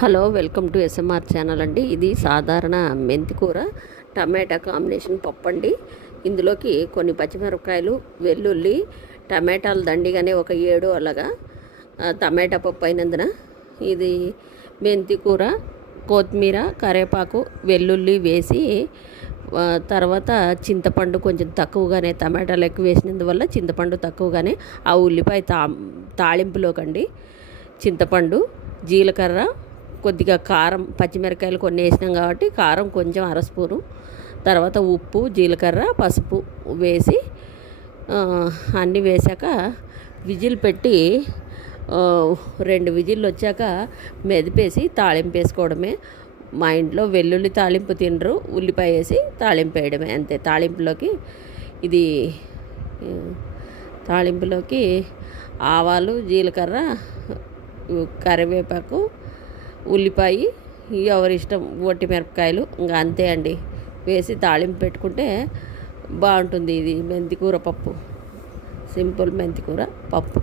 Hello, welcome to SMR channel అండి. ఇది సాధారణ మెంతికూర టమాటా కాంబినేషన్ పప్పు అండి. ఇందులోకి కొన్ని పచ్చిమిరపకాయలు, వెల్లుల్లి, టమాటాలు దండిగానే ఒక 7 అలాగా టమాటా పప్పు అయినందున ఇది మెంతికూర, కొత్తిమీర, కరివేపాకు, వెల్లుల్లి వేసి తర్వాత చింతపండు కొంచెం తక్కువగానే, టమాటాలు ఎక్కువ వేసినందువల్ల చింతపండు తక్కువగానే, ఆ ఉల్లిపాయ తాళింపులోకండి చింతపండు, జీలకర్ర, కొద్దిగా కారం, పచ్చిమిరకాయలు కొన్ని వేసినాం కాబట్టి కారం కొంచెం అరస్పూను, తర్వాత ఉప్పు, జీలకర్ర, పసుపు వేసి అన్నీ వేశాక విజిల్ పెట్టి 2 విజిల్లు వచ్చాక మెదిపేసి తాళింపు వేసుకోవడమే. మా ఇంట్లో వెల్లుల్లి తాళింపు తినరు, ఉల్లిపాయ వేసి తాళింపు వేయడమే అంతే. తాళింపులోకి ఆవాలు, జీలకర్ర, కరివేపాకు, ఉల్లిపాయ, ఎవరిష్టం వట్టి మిరపకాయలు, ఇంకా అంతే అండి వేసి తాళింపు పెట్టుకుంటే బాగుంటుంది. ఇది మెంతికూర పప్పు, సింపుల్ మెంతికూర పప్పు.